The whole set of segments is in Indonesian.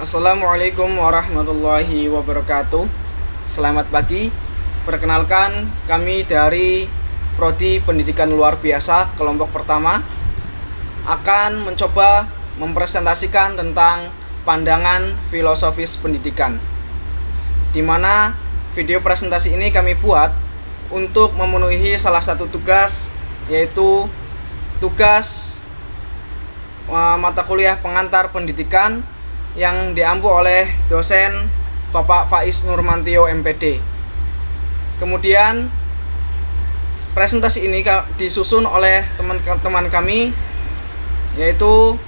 Assalamualaikum warahmatullahi wabarakatuh. Selamat pagi. Perkenalkan, kami dari Prodi Pendidikan Luar Biasa kelompok pertama akan mencoba mempresentasikan tentang pandangan filosofis pendidikan, di mana video presentasi ini kami buat untuk memenuhi salah satu tugas, yaitu tugas mata kuliah pengantar pendidikan yang diampu oleh dosen Bapak Faiz Nurmantio MPD. Kemudian presentasi ini disusun oleh teman-teman kami, yaitu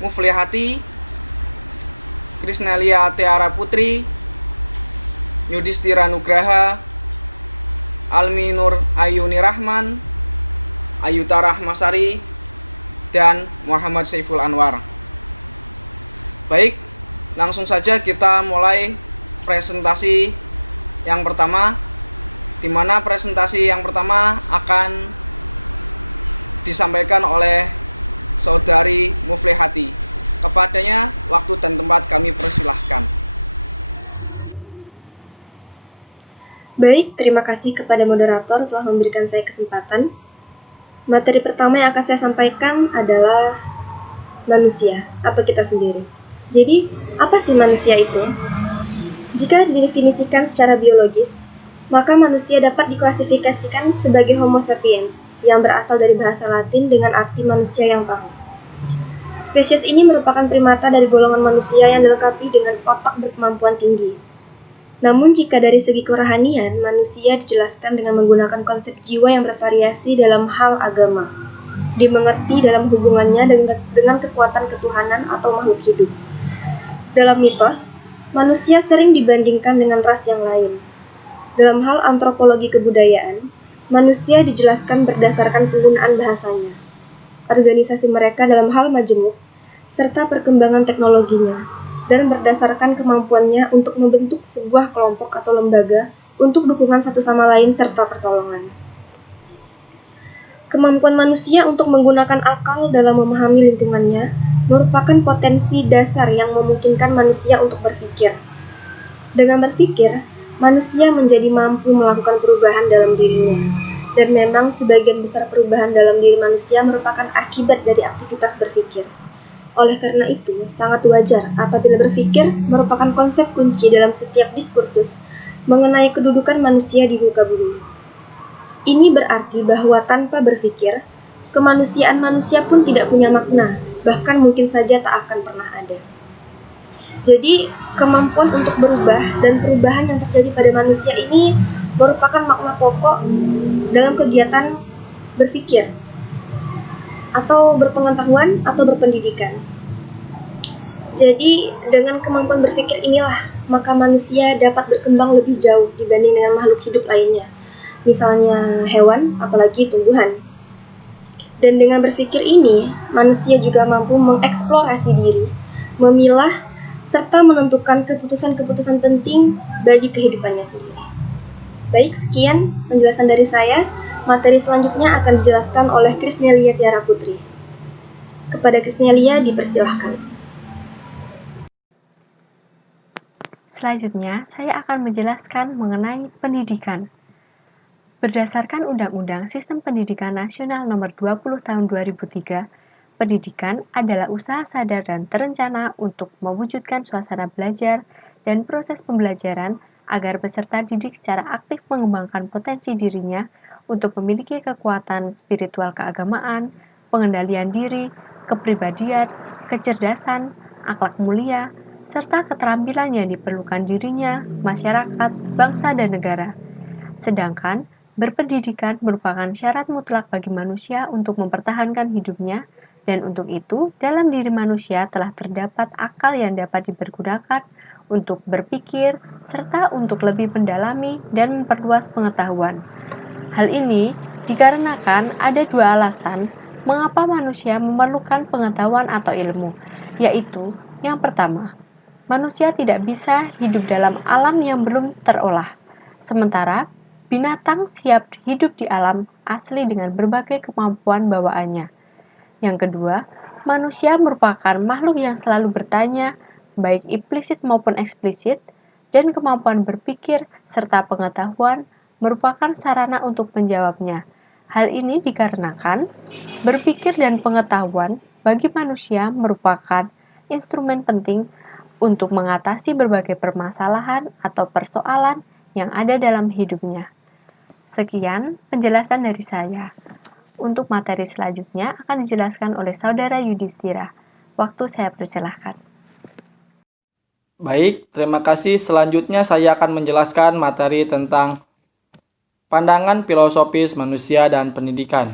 Muflihati, Krisnalia Tiara Putri, Yudhistira Nugraha, Almi Nur Ayuni Rahman, Ayuta Rahmasari, dan Muhammad Saiful Anwar. Baik, langsung saja kita mulai presentasi yang pertama, di mana presentasi yang pertama akan disampaikan oleh Saudari Muflihati. Kepadanya waktu dan tempat kami persilahkan. Baik, terima kasih kepada moderator telah memberikan saya kesempatan. Materi pertama yang akan saya sampaikan adalah manusia atau kita sendiri. Jadi, apa sih manusia itu? Jika didefinisikan secara biologis, maka manusia dapat diklasifikasikan sebagai Homo sapiens yang berasal dari bahasa Latin dengan arti manusia yang tahu. Spesies ini merupakan primata dari golongan manusia yang dilengkapi dengan otak berkemampuan tinggi. Namun jika dari segi kerohanian, manusia dijelaskan dengan menggunakan konsep jiwa yang bervariasi dalam hal agama, dimengerti dalam hubungannya dengan kekuatan ketuhanan atau makhluk hidup. Dalam mitos, manusia sering dibandingkan dengan ras yang lain. Dalam hal antropologi kebudayaan, manusia dijelaskan berdasarkan penggunaan bahasanya, organisasi mereka dalam hal majemuk, serta perkembangan teknologinya, dan berdasarkan kemampuannya untuk membentuk sebuah kelompok atau lembaga untuk dukungan satu sama lain serta pertolongan. Kemampuan manusia untuk menggunakan akal dalam memahami lingkungannya merupakan potensi dasar yang memungkinkan manusia untuk berpikir. Dengan berpikir, manusia menjadi mampu melakukan perubahan dalam dirinya, dan memang sebagian besar perubahan dalam diri manusia merupakan akibat dari aktivitas berpikir. Oleh karena itu, sangat wajar apabila berpikir merupakan konsep kunci dalam setiap diskursus mengenai kedudukan manusia di muka bumi. Ini berarti bahwa tanpa berpikir, kemanusiaan manusia pun tidak punya makna, bahkan mungkin saja tak akan pernah ada. Jadi, kemampuan untuk berubah dan perubahan yang terjadi pada manusia ini merupakan makna pokok dalam kegiatan berpikir, atau berpengetahuan, atau berpendidikan. Jadi, dengan kemampuan berpikir inilah, maka manusia dapat berkembang lebih jauh dibanding dengan makhluk hidup lainnya. Misalnya hewan, apalagi tumbuhan. Dan dengan berpikir ini, manusia juga mampu mengeksplorasi diri, memilah, serta menentukan keputusan-keputusan penting bagi kehidupannya sendiri. Baik, sekian penjelasan dari saya. Materi selanjutnya akan dijelaskan oleh Krisnelia Tiara Putri. Kepada Krisnelia dipersilahkan. Selanjutnya, saya akan menjelaskan mengenai pendidikan. Berdasarkan Undang-Undang Sistem Pendidikan Nasional Nomor 20 Tahun 2003, pendidikan adalah usaha sadar dan terencana untuk mewujudkan suasana belajar dan proses pembelajaran agar peserta didik secara aktif mengembangkan potensi dirinya untuk memiliki kekuatan spiritual keagamaan, pengendalian diri, kepribadian, kecerdasan, akhlak mulia, serta keterampilan yang diperlukan dirinya, masyarakat, bangsa, dan negara. Sedangkan, berpendidikan merupakan syarat mutlak bagi manusia untuk mempertahankan hidupnya, dan untuk itu, dalam diri manusia telah terdapat akal yang dapat dipergunakan untuk berpikir, serta untuk lebih mendalami dan memperluas pengetahuan. Hal ini dikarenakan ada dua alasan mengapa manusia memerlukan pengetahuan atau ilmu, yaitu yang pertama, manusia tidak bisa hidup dalam alam yang belum terolah, sementara binatang siap hidup di alam asli dengan berbagai kemampuan bawaannya. Yang kedua, Manusia merupakan makhluk yang selalu bertanya, baik implisit maupun eksplisit, dan kemampuan berpikir serta pengetahuan merupakan sarana untuk menjawabnya. Hal ini dikarenakan berpikir dan pengetahuan bagi manusia merupakan instrumen penting untuk mengatasi berbagai permasalahan atau persoalan yang ada dalam hidupnya. Sekian penjelasan dari saya. Untuk materi selanjutnya akan dijelaskan oleh Saudara Yudhistira. Waktu saya persilahkan. Baik, terima kasih. Selanjutnya saya akan menjelaskan materi tentang pandangan filosofis manusia dan pendidikan.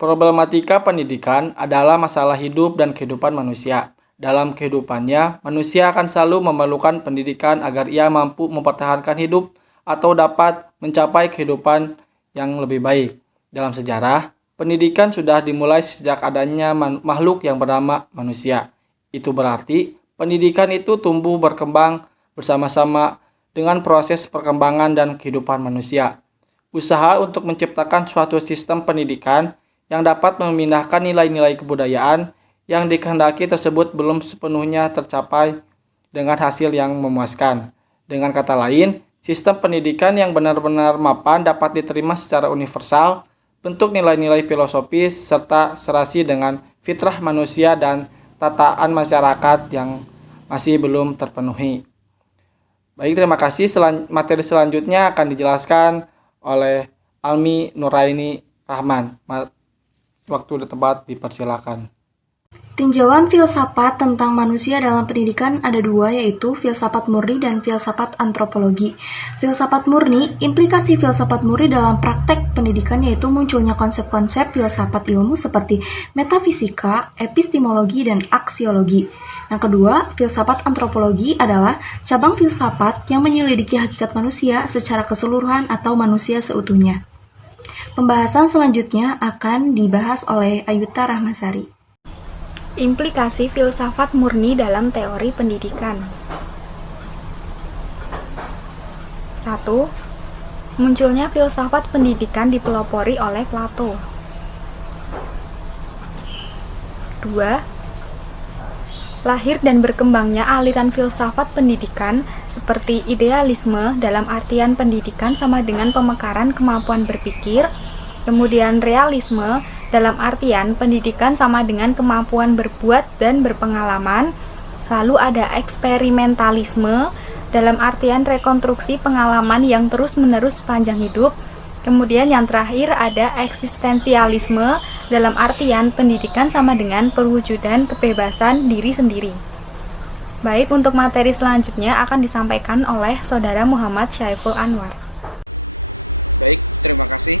Problematika pendidikan adalah masalah hidup dan kehidupan manusia. Dalam kehidupannya, manusia akan selalu memerlukan pendidikan agar ia mampu mempertahankan hidup atau dapat mencapai kehidupan yang lebih baik. Dalam sejarah, pendidikan sudah dimulai sejak adanya makhluk yang bernama manusia. Itu berarti pendidikan itu tumbuh berkembang bersama-sama dengan proses perkembangan dan kehidupan manusia. Usaha untuk menciptakan suatu sistem pendidikan yang dapat memindahkan nilai-nilai kebudayaan yang dikehendaki tersebut belum sepenuhnya tercapai dengan hasil yang memuaskan. Dengan kata lain, sistem pendidikan yang benar-benar mapan dapat diterima secara universal, bentuk nilai-nilai filosofis, serta serasi dengan fitrah manusia dan tataan masyarakat yang masih belum terpenuhi. Baik, terima kasih. Materi selanjutnya akan dijelaskan oleh Almi Nuraini Rahman. Waktu dan tempat dipersilakan. Tinjauan filsafat tentang manusia dalam pendidikan ada dua, yaitu filsafat murni dan filsafat antropologi. Filsafat murni, implikasi filsafat murni dalam praktek pendidikan yaitu munculnya konsep-konsep filsafat ilmu seperti metafisika, epistemologi, dan aksiologi. Yang kedua, filsafat antropologi adalah cabang filsafat yang menyelidiki hakikat manusia secara keseluruhan atau manusia seutuhnya. Pembahasan selanjutnya akan dibahas oleh Ayuta Rahmasari. Implikasi filsafat murni dalam teori pendidikan. 1. Munculnya filsafat pendidikan dipelopori oleh Plato. 2. Lahir dan berkembangnya aliran filsafat pendidikan seperti idealisme dalam artian pendidikan sama dengan pemekaran kemampuan berpikir, kemudian realisme dalam artian pendidikan sama dengan kemampuan berbuat dan berpengalaman, lalu ada eksperimentalisme dalam artian rekonstruksi pengalaman yang terus-menerus sepanjang hidup, kemudian yang terakhir ada eksistensialisme dalam artian pendidikan sama dengan perwujudan kebebasan diri sendiri. Baik, untuk materi selanjutnya akan disampaikan oleh Saudara Muhammad Syaiful Anwar. Baik, terima kasih.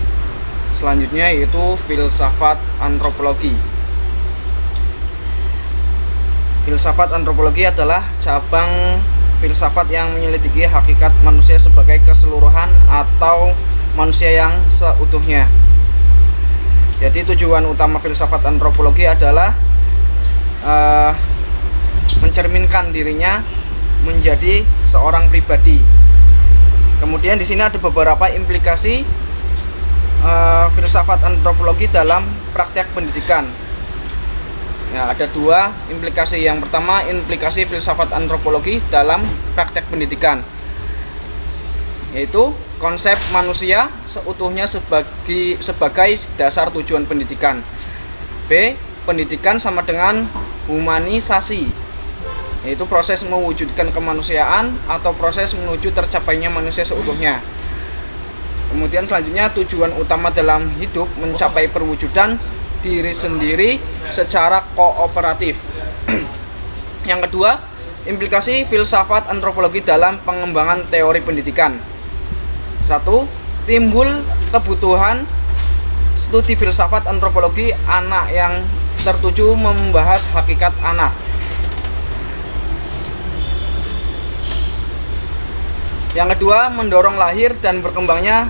Selanjutnya yaitu filsafat antropologi. Filsafat antropologi adalah cabang filsafat yang menyelidiki hakikat manusia sebagai keseluruhan atau manusia yang seutuhnya. Jadi tujuan utama filsafat antropologi adalah mencerminkan dirinya menjadi seorang pribadi. Kemudian di sini ada beberapa implikasi filsafat antropologi dalam praktek pendidikan. Ya, ada dua implikasi. Yang pertama, implikasi filsafat antropologi dalam praktek pendidikan, yaitu konsep manusia seutuhnya sebagai dasar tujuan pendidikan. B. Pendidikan sama dengan humanisasi, yaitu proses mewujudkan kemanusiaan atau proses menuju tercapainya manusia seutuhnya. Kemudian selanjutnya, tujuan utama dalam hidup mencapai perwujudan diri sendiri secara kooperatif. Yang kedua, implikasi filsafat antropologi dalam pengembangan teori pendidikan. 1. Timbul kebutuhan studi filsafat antropologi anak yang tertuju membahas hakikat anak. Yang kedua, mendorong lahir dan berkembangnya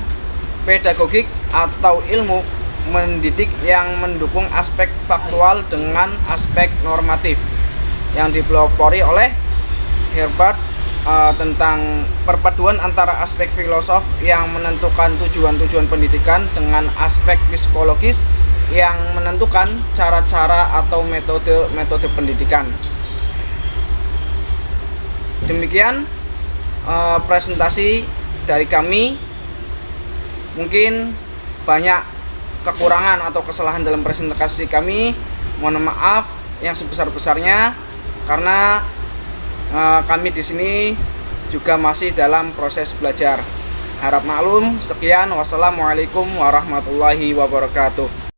pedagogik atau ilmu mendidik yang mendukung aspek faktual dengan aspek normatif yang dipelopori oleh Herbart tentang perpaduan antara aspek filosof yang menentukan tujuan-tujuan pendidikan dengan aspek psikologis yang menentukan cara-cara atau metode pendidikan. Demikian presentasi dari kami. Mungkin banyak kekurangan atau kesalahan dalam presentasi kami. Mohon maaf yang sebesar-besarnya karena kami di sini juga masih dalam proses belajar. Harap maklum. Sekian, wassalamualaikum warahmatullahi wabarakatuh.